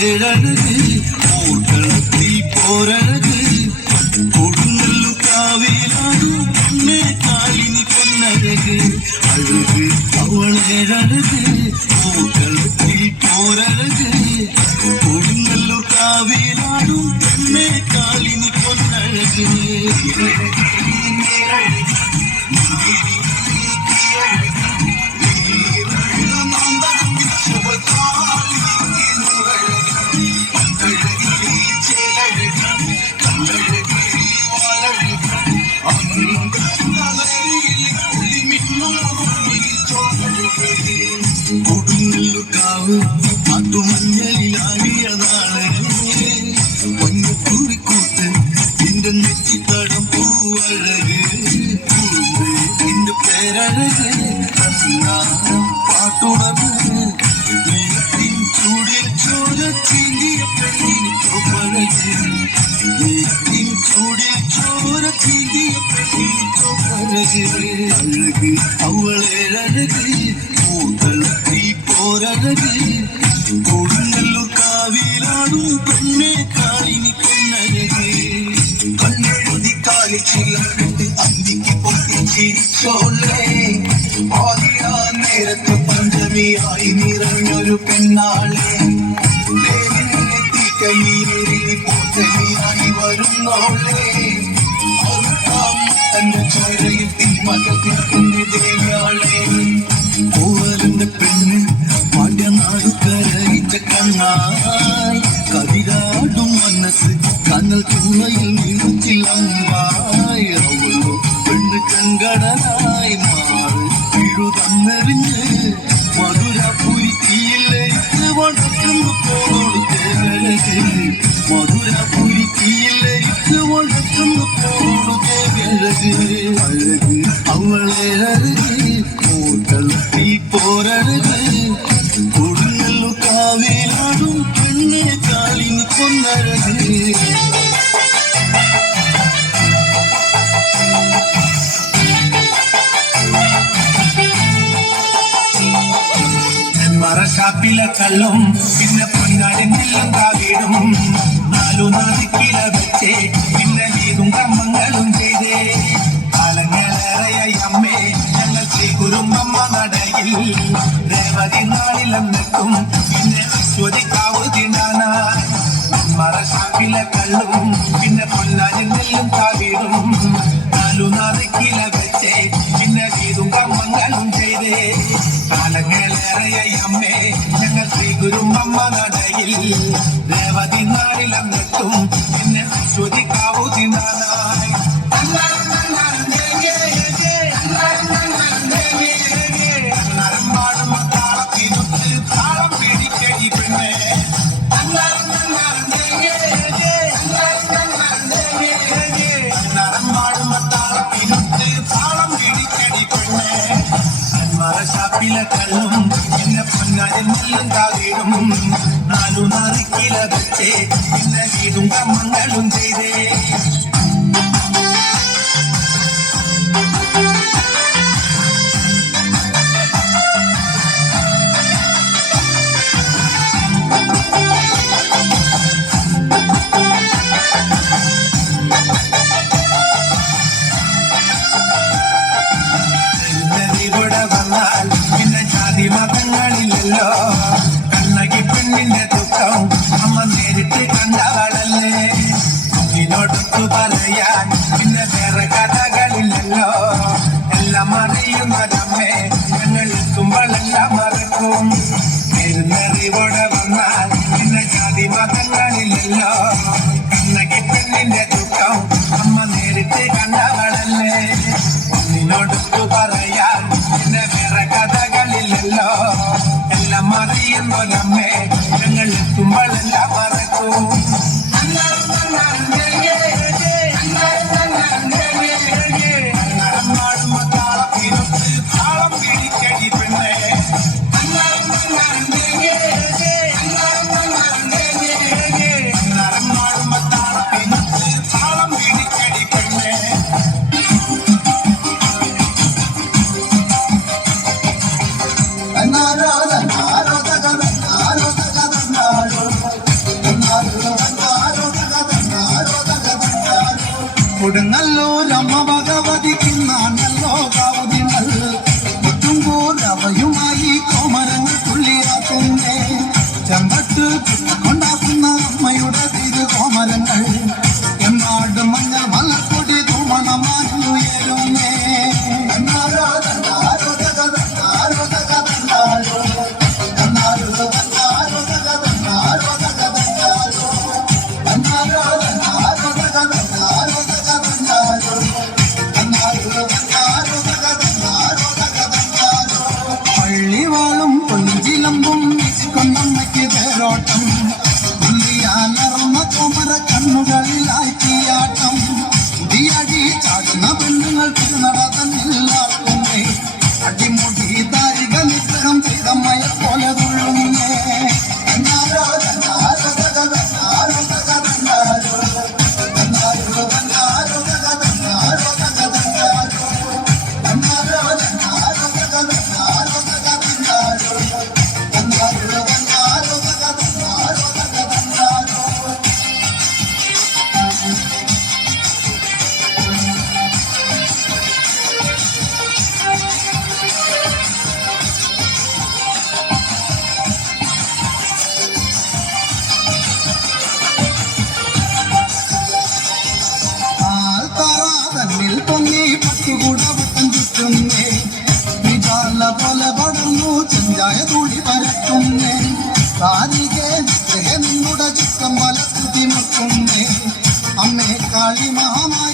நிழலுக்கு ஊர்க்களத்தில் போரழகு கொடுங்கல்லு காவேராகும் பொண்ணே காலினி பொன்னழகு. அழகு அவள் நிழலுக்கு ஊர்க்கள தடும் பூவழகு இந்த பேரழகு பாட்டுணர்வு சூடில் சூழ சீங்கிய பெண்ணின் சொப்பழகு சூடில் சோர சீங்கிய பெண்ணின் சொப்பழகு அழகு அவளே அழகு மூதல் நீ போரழகு ചിരിച്ചോളേ ആദിയാ നേരത്ത് പഞ്ചമിയായി നിറഞ്ഞൊരു പെണ്ണാളെ പോറ്റലിയായി വരുന്നോളേ തന്റെ ചോരയിൽ തീമകത്തിന്റെ ദേവിയാളെ പൂവലിന്റെ പെണ്ണ് കരയിച്ച കണ്ണായി കതിരാടും മനസ്സ് കണ്ണൽ തുണയിൽ നിറച്ചില്ലമ്പായി അവളോ പെണ്ണ് ചെങ്കടലായി മാറി എഴുതന്നെറിഞ്ഞ് മധുരപുരി തീയിലരിച്ച് വടക്കുന്നു പോണോട് തേവഴക് മധുരപുരി തീയിലരിച്ച് വടക്കുന്നു പോണോട് തേവഴക് അഴക് അവളെ അഴക് കോട്ടളത്തി പോരഴക് കൊടുങ്ങല്ലു കാവിലാടും പെണ്ണെ കാളിനി കൊന്നഴക് മറശാപ്പിലെ കള്ളും പിന്നെ പൊന്നാടിൻ നെല്ലും കാവിടും. നാലു കിള വെച്ചേ. പിന്നെ വീതും കമ്മങ്ങളും ചെയ്തേ. കാലങ്ങളേറെയായി അമ്മേ ഞങ്ങൾ ശ്രീ കുറുമ്പമ്മ നടയിൽ അമ്മേ ഞങ്ങൾ ശ്രീ ഗുരുമമ്മ നടയിൽ രേവതി നാളിലെന്നെത്തും പിന്നെ അശ്വതിക്കാവു തിന്നാനായി மங்களம் செய்தே. അറിയുന്നതമ്മേ ഞങ്ങൾ എത്തുമ്പോഴെല്ലാം മറക്കും. എഴുന്നറിവിടെ വന്നാൽ പിന്നെ ജാതി മതങ്ങളില്ലല്ലോ. കണ്ണകി പെണ്ണിന്റെ ദുഃഖം അമ്മ നേരിട്ട് കണ്ടവളല്ലേ. നിന്നോടൊത്തു പറയാൻ പിന്നെ വേറെ കഥകളില്ലല്ലോ. എല്ലാം അറിയുന്നതമ്മേ ഞങ്ങൾ എത്തുമ്പോഴെല്ലാം కొడంగల్లో రమ్మవ? കൂടവട്ടംചുറ്റുന്നേ വിജാല പോലെ പടർന്നു ചെഞ്ചായ തുളി പരത്തുന്നേ. താരികെ സ്നേഹം നിന്നുടെ ചുക്കം വലത്തുതിമുക്കുന്നേ അമ്മേ കാളി മഹാമാ